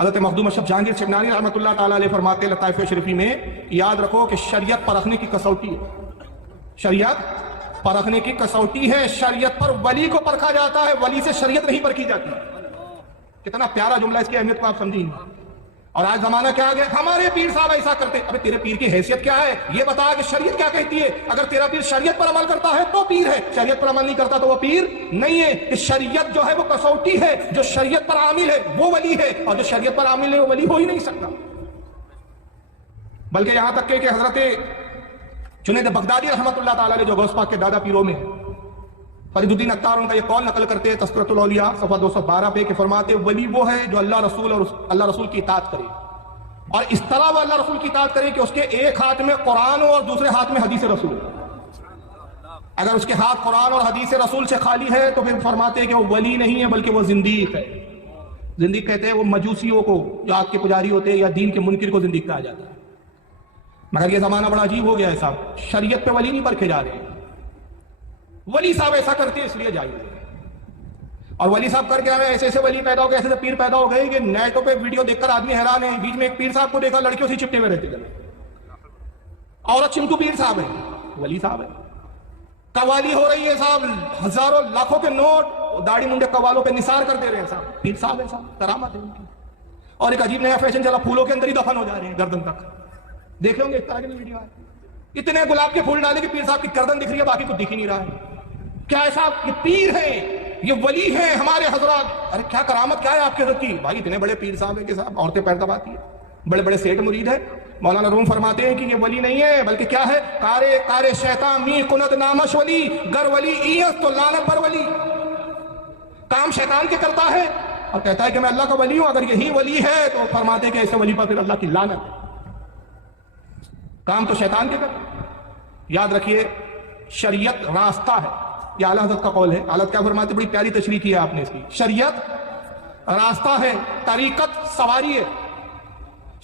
حضرت مخدوم اشرف جہانگیر شبنانی رحمۃ اللہ تعالیٰ علیہ فرماتے ہیں لطائف شریفی میں، یاد رکھو کہ شریعت پرکھنے کی کسوٹی ہے، شریعت پرکھنے کی کسوٹی ہے، شریعت پر ولی کو پرکھا جاتا ہے، ولی سے شریعت نہیں پرکھی جاتی۔ کتنا پیارا جملہ، اس کی اہمیت کو آپ سمجھیں۔ اور آج زمانہ کیا آ گیا، ہمارے پیر صاحب ایسا کرتے۔ ابے تیرے پیر کی حیثیت کیا ہے، یہ بتا کہ شریعت کیا کہتی ہے۔ اگر تیرا پیر شریعت پر عمل کرتا ہے تو پیر ہے، شریعت پر عمل نہیں کرتا تو وہ پیر نہیں ہے۔ کہ شریعت جو ہے وہ کسوٹی ہے، جو شریعت پر عامل ہے وہ ولی ہے، اور جو شریعت پر عامل ہے وہ ولی ہو ہی نہیں سکتا۔ بلکہ یہاں تک کہ حضرت جنید بغدادی رحمۃ اللہ تعالیٰ نے جو غوث پاک کے دادا پیروں میں فرید الدین عطار ان کا یہ قول نقل کرتے ہیں تذکرۃ الاولیاء صفحہ 212 پہ، کہ فرماتے ولی وہ ہے جو اللہ رسول اور اللہ رسول کی اطاعت کرے، اور اس طرح وہ اللہ رسول کی اطاعت کرے کہ اس کے ایک ہاتھ میں قرآن ہو اور دوسرے ہاتھ میں حدیث رسول۔ اگر اس کے ہاتھ قرآن اور حدیث رسول سے خالی ہے تو پھر فرماتے ہیں کہ وہ ولی نہیں ہے بلکہ وہ زندیق ہے۔ زندیق کہتے ہیں وہ مجوسیوں کو جو آگ کے پجاری ہوتے ہیں یا دین کے منکر کو زندیق کہا جاتا ہے۔ مگر یہ زمانہ بڑا عجیب ہو گیا ہے صاحب، شریعت پہ ولی نہیں پرکھے جا رہے ہیں۔ ولی صاحب ایسا کرتے ہیں اس لیے جائیے، اور ولی صاحب کر کے ہمیں ایسے ایسے ولی پیدا ہو گئے، ایسے ایسے پیر پیدا ہو گئے کہ نیٹوں پہ ویڈیو دیکھ کر آدمی حیران ہے۔ بیچ میں ایک پیر صاحب کو دیکھا لڑکیوں سے چپٹے ہوئے رہتے تھے، عورت چمٹو پیر صاحب ہے، ولی صاحب ہے۔ قوالی ہو رہی ہے صاحب، ہزاروں لاکھوں کے نوٹ داڑھی منڈے قوالوں پہ نثار کر دے رہے ہیں صاحب، پیر صاحب ہے صاحب، کرامت ہے ان کی۔ اور ایک عجیب نیا فیشن چلا، پھولوں کے اندر ہی دفن ہو جا رہے ہیں گردن تک، دیکھے ہوں گے اس طرح کی ویڈیو ہے۔ اتنے گلاب کے پھول ڈالے کہ پیر صاحب کی گردن دکھ رہی ہے، باقی کچھ دکھ ہی نہیں رہا ہے۔ کیا ہے صاحب، یہ پیر ہیں، یہ ولی ہیں ہمارے حضرات۔ ارے کیا کرامت کیا ہے آپ کے حضرت کی؟ بھائی اتنے بڑے پیر صاحب ہیں کہ صاحب عورتیں پیر دباتی ہیں، بڑے بڑے سیٹ مرید ہیں۔ مولانا روم فرماتے ہیں کہ یہ ولی نہیں ہے بلکہ کیا ہے، کارے شیطان می کند نامش ولی گر ولی ایس تو لعنت پر ولی۔ کام شیطان کے کرتا ہے اور کہتا ہے کہ میں اللہ کا ولی ہوں، اگر یہی ولی ہے تو فرماتے ہیں کہ ایسے ولی پر پھر اللہ کی لعنت ہے۔ کام تو شیطان کے کرتا ہے۔ یاد رکھیے شریعت راستہ ہے، یہ اعلیٰ حضرت کا قول ہے۔ اعلیٰ کیا فرماتے، بڑی پیاری تشریح کی ہے آپ نے اس کی۔ شریعت راستہ ہے، طریقت سواری ہے۔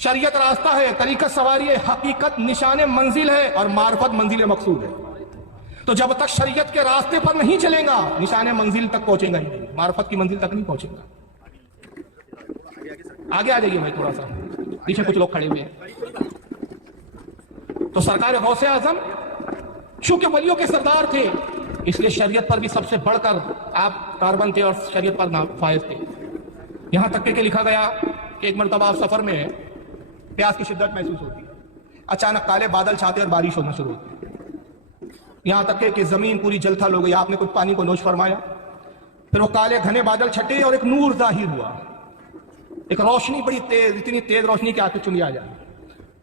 شریعت راستہ ہے، طریقت سواری ہے، حقیقت نشان منزل ہے، اور معرفت منزل مقصود ہے۔ تو جب تک شریعت کے راستے پر نہیں چلیں گا نشان منزل تک پہنچیں گا ہی نہیں، معرفت کی منزل تک نہیں پہنچیں گا۔ آگے آ جائیے بھائی تھوڑا سا، پیچھے کچھ لوگ کھڑے ہوئے ہیں۔ تو سرکار غوث اعظم چونکہ ولیوں کے سردار تھے، اس لیے شریعت پر بھی سب سے بڑھ کر آپ کاربن تھے اور شریعت پر فائز تھے۔ یہاں تک کہ لکھا گیا کہ ایک مرتبہ آپ سفر میں ہیں، پیاس کی شدت محسوس ہوتی ہے، اچانک کالے بادل چھاتے اور بارش ہونا شروع ہوتی ہے، یہاں تک کہ زمین پوری جل تھل ہو گئی۔ آپ نے کچھ پانی کو نوش فرمایا، پھر وہ کالے گھنے بادل چھٹے اور ایک نور ظاہر ہوا، ایک روشنی بڑی تیز، اتنی تیز روشنی کہ آنکھیں چلی آ جائیں،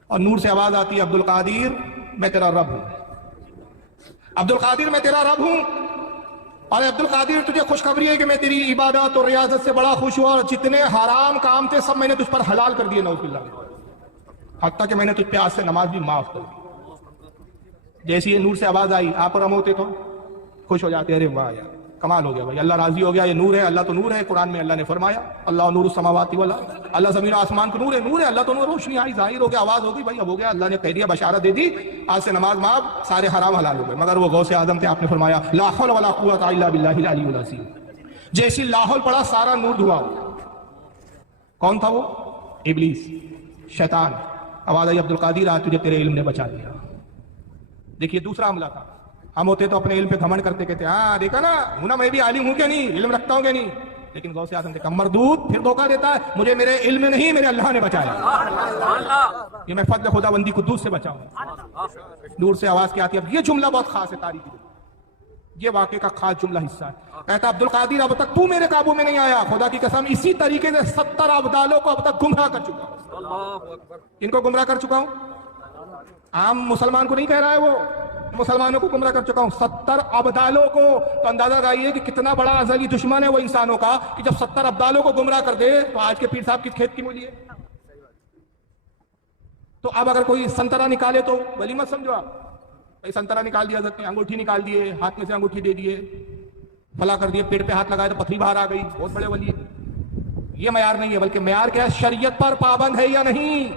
اور نور سے آواز آتی ہے، عبد القادر میں تیرا رب ہوں، عبد القادر میں تیرا رب ہوں، اور عبد القادر تجھے خوشخبری ہے کہ میں تیری عبادت اور ریاضت سے بڑا خوش ہوا، اور جتنے حرام کام تھے سب میں نے تجھ پر حلال کر دیے، نعوذ باللہ، حتیٰ کہ میں نے تجھ پہ آج سے نماز بھی معاف کر دی۔ جیسی یہ نور سے آواز آئی، آپ اور ہم ہوتے تو خوش ہو جاتے، ارے واہ یار کمال ہو گیا بھائی، اللہ راضی ہو گیا، یہ نور ہے، اللہ تو نور ہے۔ قرآن میں اللہ نے فرمایا اللہ نور السماوات والارض، اللہ زمین و آسمان کو نور ہے، اللہ تو نور، روشنی آئی، ظاہر ہو گیا، آواز ہو گئی بھائی، اب ہو گیا، اللہ نے کہہ دیا، بشارت دے دی، آج سے نماز معاف، سارے حرام حلال ہو گئے۔ مگر وہ غوث اعظم تھے، آپ نے فرمایا لا حول ولا قوت الا باللہ العلی العظیم، جیسی لاحول پڑا سارا نور دھوا ہو۔ کون تھا وہ؟ ابلیس، شیطان۔ آواز آئی عبد القادر آج تجھے تیرے علم نے بچا لیا۔ دیکھیے دوسرا حملہ تھا، ہم ہوتے تو اپنے علم پہ گھمنڈ کرتے کہتے ہاں دیکھا نا ہونا، میں بھی عالم ہوں کہ نہیں، علم رکھتا ہوں کہ نہیں، لیکن غوث اعظم دیکھا مردود، پھر دھوکہ دیتا ہے، مجھے میرے علم میں نہیں، میرے اللہ نے بچایا، یہ میں فضل خدا بندی قدوس سے بچاؤں۔ دور سے آواز کیا آتی ہے، اب یہ جملہ بہت خاص ہے تاریخی، یہ واقعے کا خاص جملہ حصہ ہے۔ کہتا عبد القادر اب تک تو میرے قابو میں نہیں آیا، خدا کی قسم اسی طریقے سے 70 ابدالوں کو اب تک گمراہ کر چکا ہوں۔ ان کو گمراہ کر چکا ہوں، عام مسلمان کو نہیں کہہ رہا ہے، وہ مسلمانوں کو گمراہ کر چکا ہوں، 70 ابدالوں کو۔ تو اندازہ لگائیے کہ کتنا بڑا ازلی دشمن ہے وہ انسانوں کا، کہ جب 70 ابدالوں کو گمراہ کر دے تو آج کے پیر صاحب کی کھیت کی مولی ہے۔ تو اب اگر کوئی سنترا نکالے تو ولی مت سمجھو آپ، سنترا نکال دیا، حضرت نے انگوٹھی نکال دیے، ہاتھ میں سے انگوٹھی دے دیے، فلا کر دیے، پیٹ پہ ہاتھ لگائے تو پتھری باہر آ گئی، بہت بڑے ولی ہے۔ یہ معیار نہیں ہے، بلکہ معیار کیا ہے، شریعت پر پابند ہے یا نہیں۔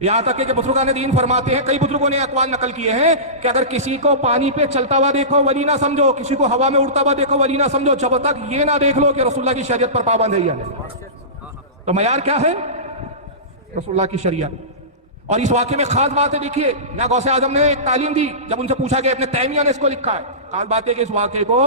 یہاں تک کہ بزرگان دین فرماتے ہیں، کئی بزرگوں نے اقوال نقل کیے ہیں کہ اگر کسی کو پانی پہ چلتا ہوا دیکھو ولی نہ سمجھو، کسی کو ہوا میں اڑتا ہوا دیکھو ولی نہ سمجھو، جب تک یہ نہ دیکھ لو کہ رسول اللہ کی شریعت پر پابند ہے یا نہیں۔ تو معیار کیا ہے؟ رسول اللہ کی شریعت. اور اس واقعے میں خاص بات ہے، دیکھیے نہ غوث اعظم نے ایک تعلیم دی جب ان سے پوچھا گیا، ابن تیمیہ نے اس کو لکھا ہے. خاص بات ہے کہ اس واقعے کو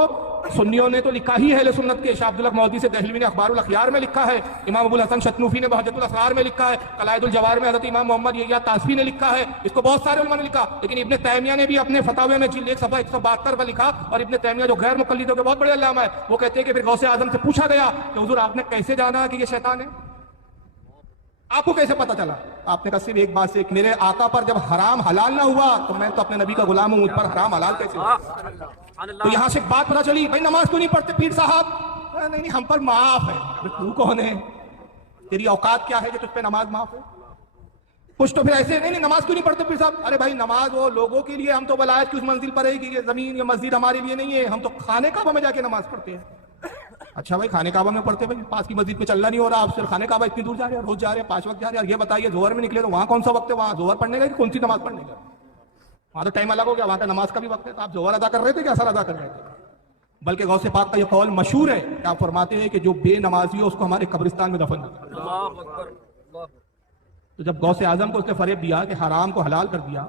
سنیوں نے تو لکھا ہی ہے، اہل سنت کے شاہ عبداللہ مودودی سے دہلوی نے اخبار الاخیار میں لکھا ہے، امام ابو الحسن شتنوفی نے بہجت الاسرار میں لکھا ہے، قلائد الجوار میں حضرت امام محمد یحییٰ تاسفی نے لکھا ہے، اس کو بہت سارے علماء نے لکھا. لیکن ابن تیمیہ نے بھی اپنے فتاوی میں جلد 1 صفحہ 172 پر لکھا. اور ابن تیمیہ جو غیر مقلدوں کے بہت بڑے علامہ ہے، وہ کہتے ہیں کہ پھر غوث اعظم سے پوچھا گیا کہ حضور آپ نے کیسے جانا کہ یہ شیطان ہے؟ آپ کو کیسے پتا چلا؟ آپ نے کہا صرف ایک بات سے، کہ میرے آقا پر جب حرام حلال نہ ہوا تو میں تو اپنے نبی کا غلام ہوں، مجھ پر حرام حلال کیسے ہوا؟ تو یہاں سے ایک بات پتا چلی، بھائی نماز کیوں نہیں پڑھتے پیر صاحب؟ نہیں ہم پر معاف ہے. تو کون ہے؟ تیری اوقات کیا ہے جو تجھ پہ نماز معاف ہے؟ کچھ تو پھر ایسے نہیں نماز کیوں نہیں پڑھتے پیر صاحب؟ ارے بھائی نماز وہ لوگوں کے لیے، ہم تو ولایت کی اس منزل پر ہے کہ یہ زمین یا مسجد ہمارے لیے نہیں ہے، ہم تو خانہ کعبہ میں جا کے نماز پڑھتے ہیں. اچھا بھائی خانہ کعبہ میں پڑھتے، بھائی پاس کی مسجد میں چلنا نہیں ہو رہا، آپ صرف خانہ کعبہ اتنی دور جا رہے ہیں، روز جا رہے ہیں، 5 وقت جا رہے ہیں. یہ بتائیے ظہر میں نکلے تو وہاں کون سا وقت ہے؟ وہاں ظہر پڑھنے کا کہ کون سی نماز پڑھنے کا؟ وہاں تو ٹائم الگ ہو گیا، وہاں کا نماز کا بھی وقت ہے. تو آپ ظہر ادا کر رہے تھے کہ اثر ادا کر رہے تھے؟ بلکہ غوث پاک کا یہ قول مشہور ہے کہ آپ فرماتے ہیں کہ جو بے نمازی ہو اس کو ہمارے قبرستان میں دفن کریں. تو جب غوث اعظم کو اس نے فریب دیا کہ حرام کو حلال کر دیا،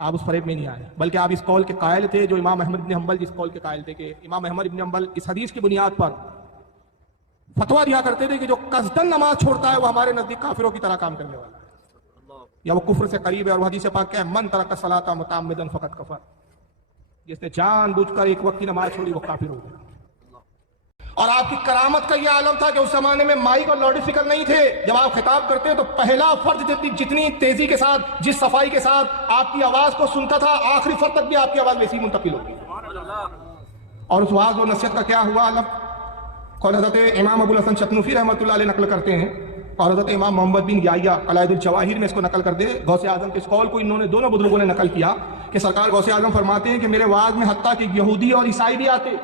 آپ اس فریب میں نہیں آئے، بلکہ آپ اس قول کے قائل تھے جو امام احمد بن حنبل جس قول کے قائل تھے کہ امام احمد بن حنبل اس حدیث کی بنیاد پر فتویٰ دیا کرتے تھے کہ جو قصدن نماز چھوڑتا ہے وہ ہمارے نزدیک کافروں کی طرح کام کرنے والا ہے، یا وہ کفر سے قریب ہے. اور حدیث پاک کہ من ترک الصلاۃ متعمدا فقد کفر، جس نے جان بوجھ کر ایک وقت کی نماز چھوڑی وہ کافر ہو گیا. اور آپ کی کرامت کا یہ عالم تھا کہ اس زمانے میں مائک اور لاؤڈ اسپیکر نہیں تھے. جب آپ خطاب کرتے تو پہلا فرد جتنی تیزی کے ساتھ، جس صفائی کے ساتھ آپ کی آواز کو سنتا تھا، آخری فرد تک بھی آپ کی آواز ویسی منتقل ہوتی. اور اس واعظ و نصیحت کا کیا ہوا عالم؟ اور حضرت امام ابو الحسن شتنوفی رحمۃ اللہ علیہ نقل کرتے ہیں، اور حضرت امام محمد بن یحییٰ قلائد الجواہر میں اس کو نقل کر دے. غوث اعظم کے اس قول کو انہوں نے دونوں بزرگوں نے نقل کیا کہ سرکار غوث اعظم فرماتے ہیں کہ میرے واعظ میں حتیٰ کہ یہودی اور عیسائی بھی آتے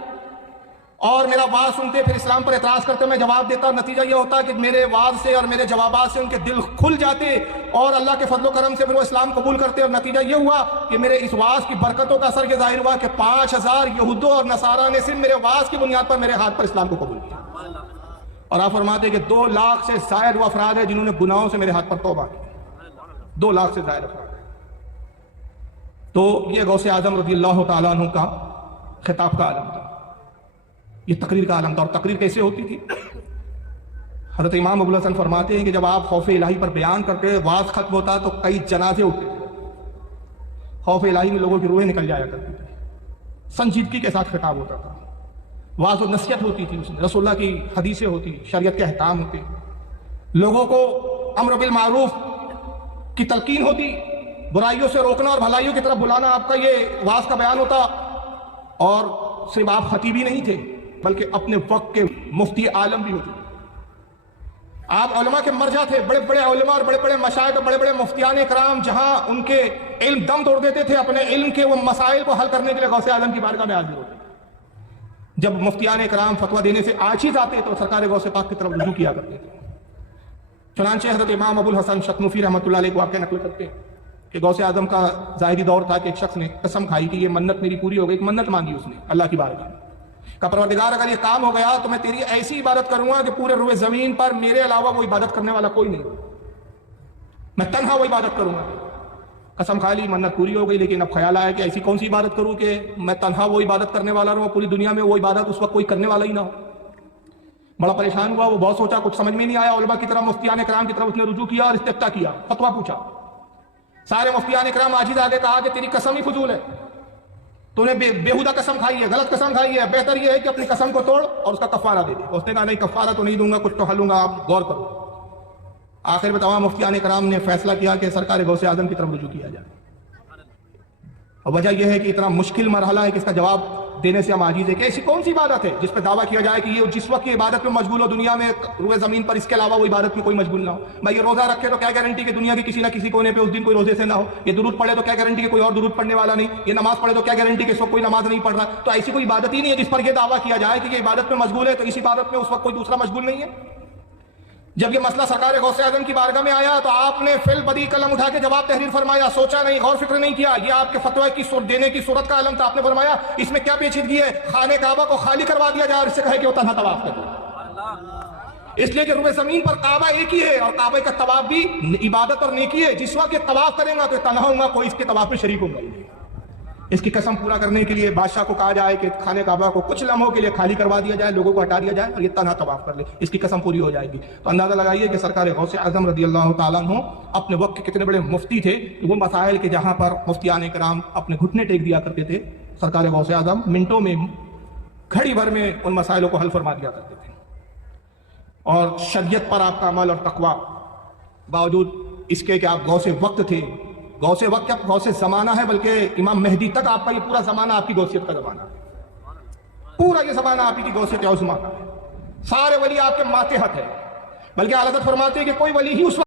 اور میرا واعظ سنتے، پھر اسلام پر اعتراض کرتے، میں جواب دیتا. نتیجہ یہ ہوتا کہ میرے واعظ سے اور میرے جوابات سے ان کے دل کھل جاتے اور اللہ کے فضل و کرم سے پھر وہ اسلام قبول کرتے. اور نتیجہ یہ ہوا کہ میرے اس واعظ کی برکتوں کا اثر یہ ظاہر ہوا کہ 5000 یہودوں اور نصارہ نے صرف میرے واعظ کی بنیاد پر میرے ہاتھ پر اسلام کو قبول کیا. اور آپ فرماتے ہیں کہ 2 لاکھ سے زائد وہ افراد ہیں جنہوں نے گناہوں سے میرے ہاتھ پر توبہ کی. 2 لاکھ سے زائد افراد. تو یہ غوث اعظم رضی اللہ تعالیٰ عنہ کا خطاب کا عالم تھا، یہ تقریر کا عالم تھا. اور تقریر کیسے ہوتی تھی؟ حضرت امام ابو الحسن فرماتے ہیں کہ جب آپ خوف الہی پر بیان کرتے، واعظ ختم ہوتا تو کئی جنازے اٹھتے. خوف الہی میں لوگوں کی روحیں نکل جایا کرتی تھی، سنجیدگی کے ساتھ خطاب ہوتا تھا، واعظ و نصیحت ہوتی تھی، اس میں رسول اللہ کی حدیثیں ہوتی، شریعت کے احکام ہوتے، لوگوں کو امر بالمعروف کی تلقین ہوتی، برائیوں سے روکنا اور بھلائیوں کی طرف بلانا آپ کا یہ واعظ کا بیان ہوتا. اور صرف آپ خطیب ہی نہیں تھے بلکہ اپنے وقت کے مفتی عالم بھی ہوتے. آپ علماء کے مرجع تھے، بڑے بڑے علماء اور بڑے بڑے مشائخ اور بڑے بڑے مفتیان کرام جہاں ان کے علم دم توڑ دیتے تھے، اپنے علم کے وہ مسائل کو حل کرنے کے لیے غوث اعظم کی بارگاہ میں حاضر ہوتے. جب مفتیان کرام فتویٰ دینے سے عاجز آتے تو سرکار غوث پاک کی طرف رجوع کیا کرتے تھے. چنانچہ حضرت امام ابو الحسن شتنوفی رحمۃ اللہ علیہ کو واقعہ نقل کرتے ہیں کہ غوث اعظم کا ظاہری دور تھا کہ ایک شخص نے قسم کھائی کہ یہ منت میری پوری ہو گئی. ایک منت مانگی اس نے اللہ کی بارگاہ میں کہ پروردگار اگر یہ کام ہو گیا تو میں تیری ایسی عبادت کروں گا کہ پورے روئے زمین پر میرے علاوہ وہ عبادت کرنے والا کوئی نہیں، میں تنہا وہ عبادت کروں گا. قسم کھا لی، منت پوری ہو گئی، لیکن اب خیال آیا کہ ایسی کون سی عبادت کروں کہ میں تنہا وہ عبادت کرنے والا رہوں، پوری دنیا میں وہ عبادت اس وقت کوئی کرنے والا ہی نہ ہو. بڑا پریشان ہوا، وہ بہت سوچا، کچھ سمجھ میں نہیں آیا. علماء کی طرف، مفتیان کرام کی طرف اس نے رجوع کیا اور استفتاء کیا، فتویٰ پوچھا. سارے مفتیان کرام عاجز آگے کہا کہ تیری قسم ہی فضول ہے، تو نے بےہودہ قسم کھائی ہے، غلط قسم کھائی ہے، بہتر یہ ہے کہ اپنی قسم کو توڑ اور اس کا کفارہ دے دے. اس نے کہا نہیں کفارہ تو نہیں دوں گا، کچھ تو حل لوں گا، آپ غور کرو. آخر میں تمام مفتیان کرام نے فیصلہ کیا کہ سرکار غوث اعظم کی طرف رجوع کیا جائے. اور وجہ یہ ہے کہ اتنا مشکل مرحلہ ہے کہ اس کا جواب دینے سے ہم عاجز ہیں کہ ایسی کون سی عبادت ہے جس پہ دعویٰ کیا جائے کہ یہ جس وقت یہ عبادت میں مشغول ہو دنیا میں روئے زمین پر اس کے علاوہ وہ عبادت میں کوئی مشغول نہ ہو. بھائی یہ روزہ رکھے تو کیا گارنٹی کہ دنیا کے کسی نہ کسی کونے پہ اس دن کوئی روزے سے نہ ہو. یہ درود پڑھے تو کیا گارنٹی کہ کوئی اور درود پڑھنے والا نہیں. یہ نماز پڑھے تو کیا گارنٹی کہ اس وقت کوئی نماز نہیں پڑھ رہا. تو ایسی کوئی عبادت ہی نہیں ہے جس پر یہ دعویٰ کیا جائے کہ یہ عبادت میں مشغول ہے تو اس عبادت میں اس وقت کوئی دوسرا مشغول نہیں ہے. جب یہ مسئلہ سرکار غوث اعظم کی بارگاہ میں آیا تو آپ نے فی البدیہہ قلم اٹھا کے جواب تحریر فرمایا، سوچا نہیں، غور فکر نہیں کیا. یہ آپ کے فتویٰ کی دینے کی صورت کا عالم تھا. آپ نے فرمایا اس میں کیا پیچیدگی ہے، خانہ کعبہ کو خالی کروا دیا جائے اور اس سے کہے کہ وہ تنہا طواف کرے. اس لیے کہ روئے زمین پر کعبہ ایک ہی ہے اور کعبے کا طواف بھی عبادت اور نیکی ہے. جس وقت یہ طواف کریں گا تو تنہا ہوں گا, کوئی اس کے طواف میں شریک ہوں گا. اس کی قسم پورا کرنے کے لیے بادشاہ کو کہا جائے کہ خانہ کعبہ کو کچھ لمحوں کے لیے خالی کروا دیا جائے, لوگوں کو ہٹا دیا جائے اور یہ تنہا طواف کر لے, اس کی قسم پوری ہو جائے گی. تو اندازہ لگائیے کہ سرکار غوث اعظم رضی اللہ تعالیٰ عنہ اپنے وقت کے کتنے بڑے مفتی تھے. وہ مسائل کے جہاں پر مفتیان کرام اپنے گھٹنے ٹیک دیا کرتے تھے, سرکار غوث اعظم منٹوں میں, گھڑی بھر میں ان مسائلوں کو حل فرما دیا کرتے تھے. اور شریعت پر آپ کا عمل اور تقوی, باوجود اس کے کہ آپ غوث وقت تھے, غوث وقت کیا غوث زمانہ ہے, بلکہ امام مہدی تک آپ کا یہ پورا زمانہ آپ کی غوثیت کا زمانہ ہے. پورا یہ زمانہ آپ کی غوثیت عظمیٰ کا ہے. سارے ولی آپ کے ماتحت ہے, بلکہ اعلیٰ حضرت فرماتے ہیں کہ کوئی ولی ہی اس وقت